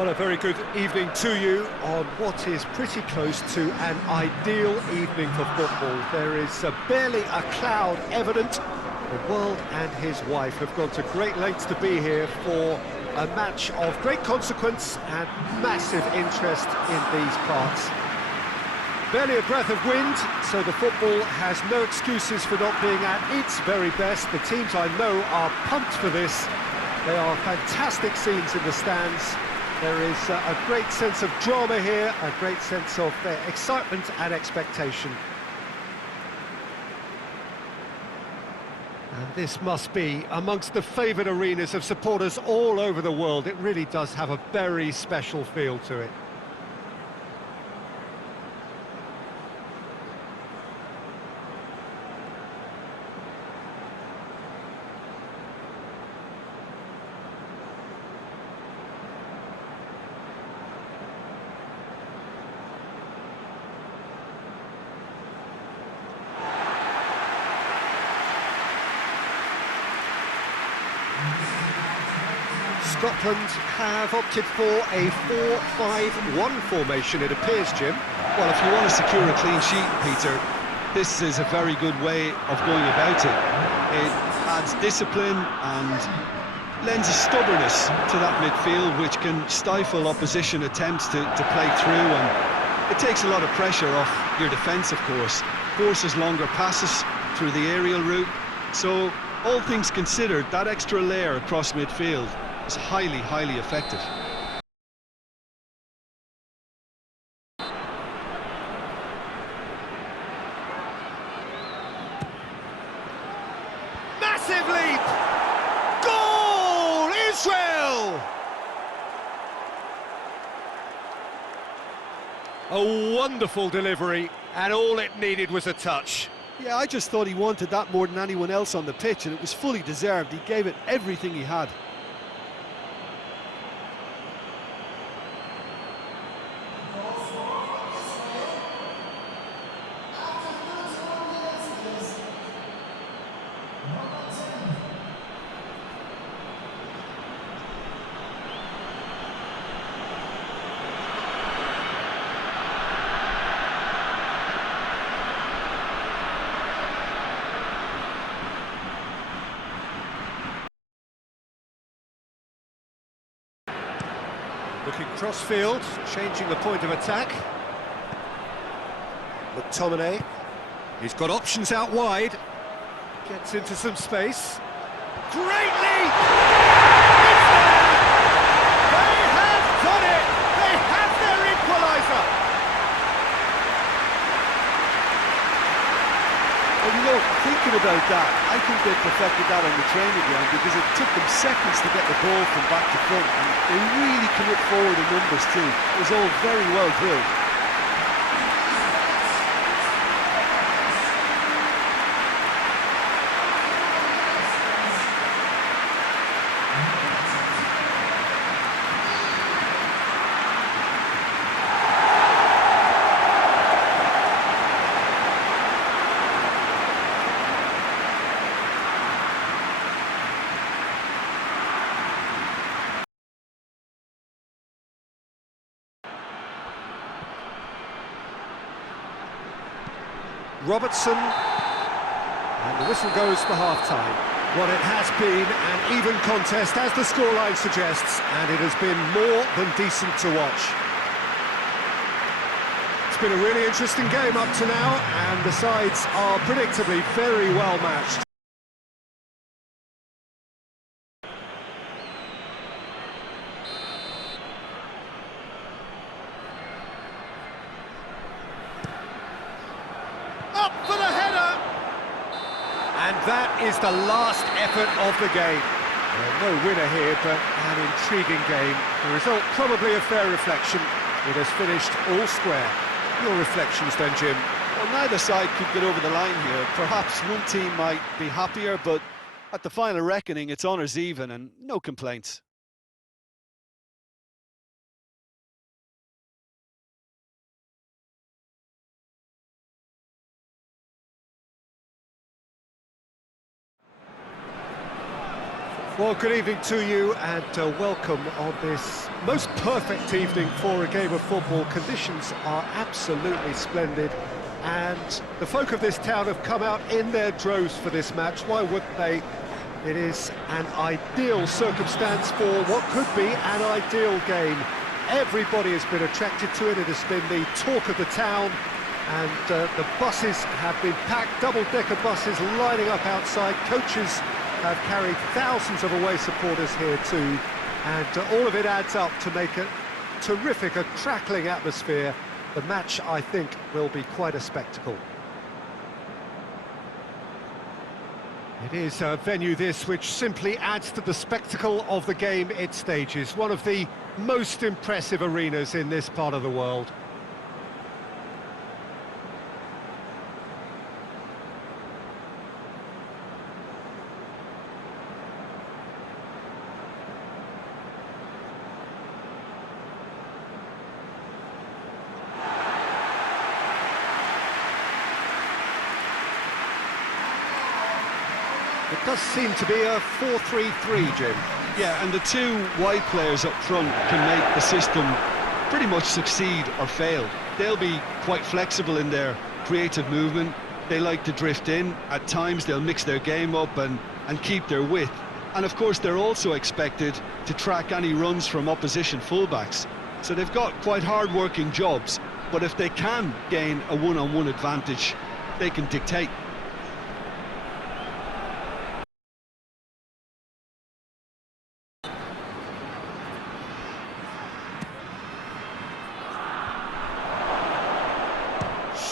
Well, a very good evening to you on what is pretty close to an ideal evening for football. There is barely a cloud evident. The world and his wife have gone to great lengths to be here for a match of great consequence and massive interest in these parts. Barely a breath of wind, so the football has no excuses for not being at its very best. The teams I know are pumped for this. They are fantastic scenes in the stands. There is a great sense of drama here, a great sense of excitement and expectation. And this must be amongst the favoured arenas of supporters all over the world. It really does have a very special feel to it. Scotland have opted for a 4-5-1 formation, it appears, Jim. Well, if you want to secure a clean sheet, Peter, this is a very good way of going about it. It adds discipline and lends a stubbornness to that midfield, which can stifle opposition attempts to play through, and it takes a lot of pressure off your defence, of course. Forces longer passes through the aerial route. So, all things considered, that extra layer across midfield is highly, highly effective. Massive leap! Goal! Israel! A wonderful delivery, and all it needed was a touch. Yeah, I just thought he wanted that more than anyone else on the pitch, and it was fully deserved. He gave it everything he had. Looking cross-field, changing the point of attack. McTominay, he's got options out wide. Gets into some space. Great leap! It's there! They have done it! They have their equaliser! Well, you know, thinking about that, I think they perfected that on the training ground because it took them seconds to get the ball from back to front, and they really commit forward in numbers too. It was all very well drilled. Robertson, and the whistle goes for half-time. Well, it has been an even contest, as the scoreline suggests, and it has been more than decent to watch. It's been a really interesting game up to now, and the sides are predictably very well matched. Up for the header! And that is the last effort of the game. No winner here, but an intriguing game. The result probably a fair reflection. It has finished all square. Your reflections then, Jim? Well, neither side could get over the line here. Perhaps one team might be happier, but at the final reckoning, it's honours even and no complaints. Well, good evening to you and welcome on this most perfect evening for a game of football. Conditions are absolutely splendid and the folk of this town have come out in their droves for this match. Why wouldn't they? It is an ideal circumstance for what could be an ideal game. Everybody has been attracted to it. It has been the talk of the town, and the buses have been packed, double-decker buses lining up outside. Coaches have carried thousands of away supporters here too, and all of it adds up to make a terrific, a crackling atmosphere. The match, I think, will be quite a spectacle. It is a venue, this, which simply adds to the spectacle of the game it stages. One of the most impressive arenas in this part of the world. It does seem to be a 4-3-3, Jim. Yeah, and the two wide players up front can make the system pretty much succeed or fail. They'll be quite flexible in their creative movement. They like to drift in. At times they'll mix their game up and keep their width. And of course they're also expected to track any runs from opposition fullbacks. So they've got quite hard-working jobs, but if they can gain a one-on-one advantage, they can dictate.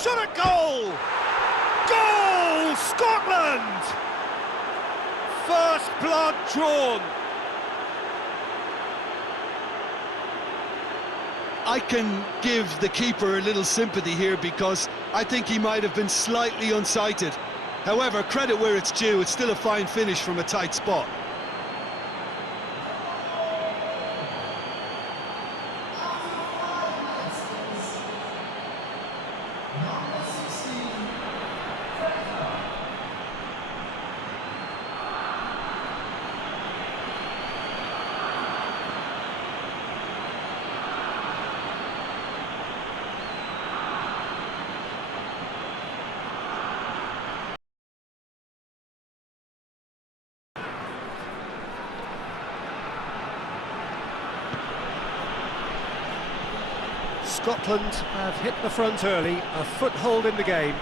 Shot a goal! Goal! Scotland! First blood drawn. I can give the keeper a little sympathy here because I think he might have been slightly unsighted. However, credit where it's due, it's still a fine finish from a tight spot. Scotland have hit the front early, a foothold in the game.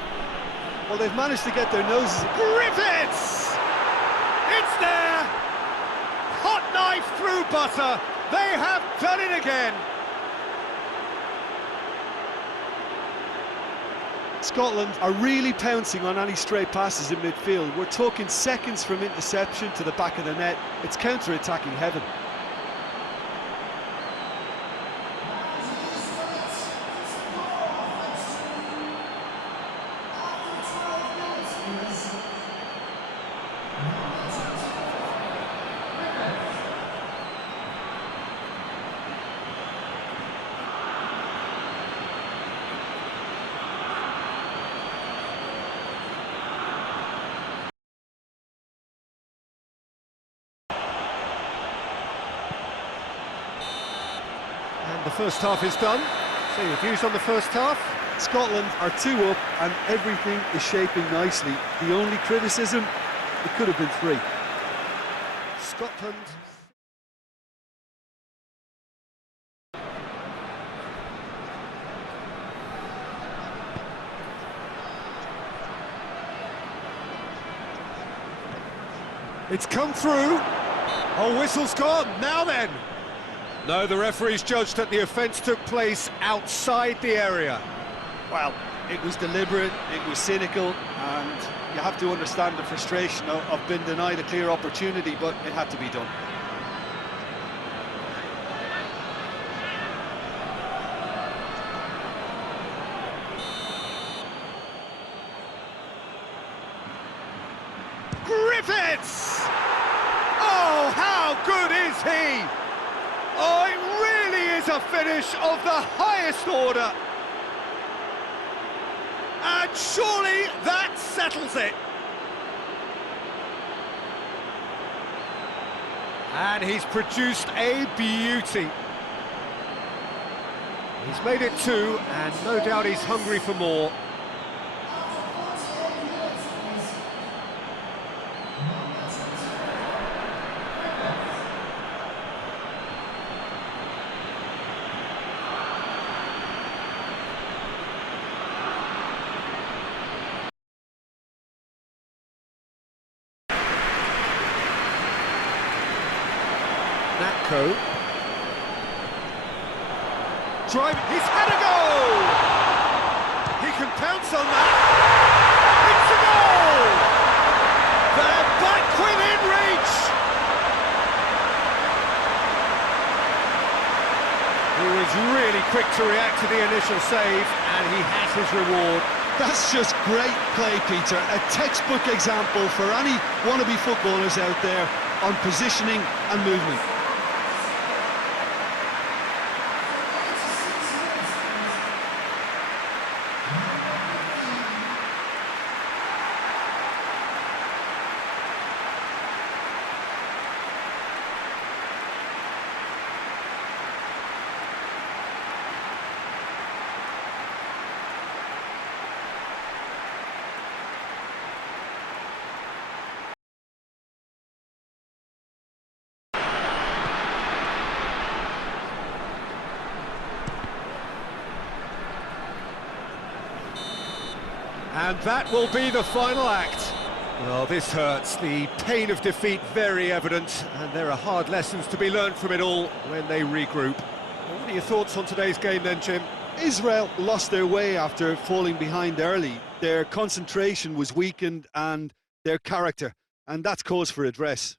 Well, they've managed to get their noses... Griffiths! It's there! Hot knife through butter. They have done it again. Scotland are really pouncing on any stray passes in midfield. We're talking seconds from interception to the back of the net. It's counter-attacking heaven. The first half is done. So your views on the first half? Scotland are 2 up and everything is shaping nicely. The only criticism, it could have been 3. Scotland. It's come through. Oh, whistle's gone. Now then. No, the referee's judged that the offence took place outside the area. Well, it was deliberate, it was cynical, and you have to understand the frustration of being denied a clear opportunity, but it had to be done. Griffiths! Oh, how good is he? Oh, it really is a finish of the highest order. And surely that settles it. And he's produced a beauty. He's made it two, and no doubt he's hungry for more. Natko. Drive, he's had a goal! He can pounce on that. It's a goal! They're back within reach! He was really quick to react to the initial save, and he has his reward. That's just great play, Peter. A textbook example for any wannabe footballers out there on positioning and movement. And that will be the final act. Well, this hurts. The pain of defeat very evident, and there are hard lessons to be learned from it all when they regroup. Well, what are your thoughts on today's game then, Jim? Israel lost their way after falling behind early. Their concentration was weakened and their character, and that's cause for address.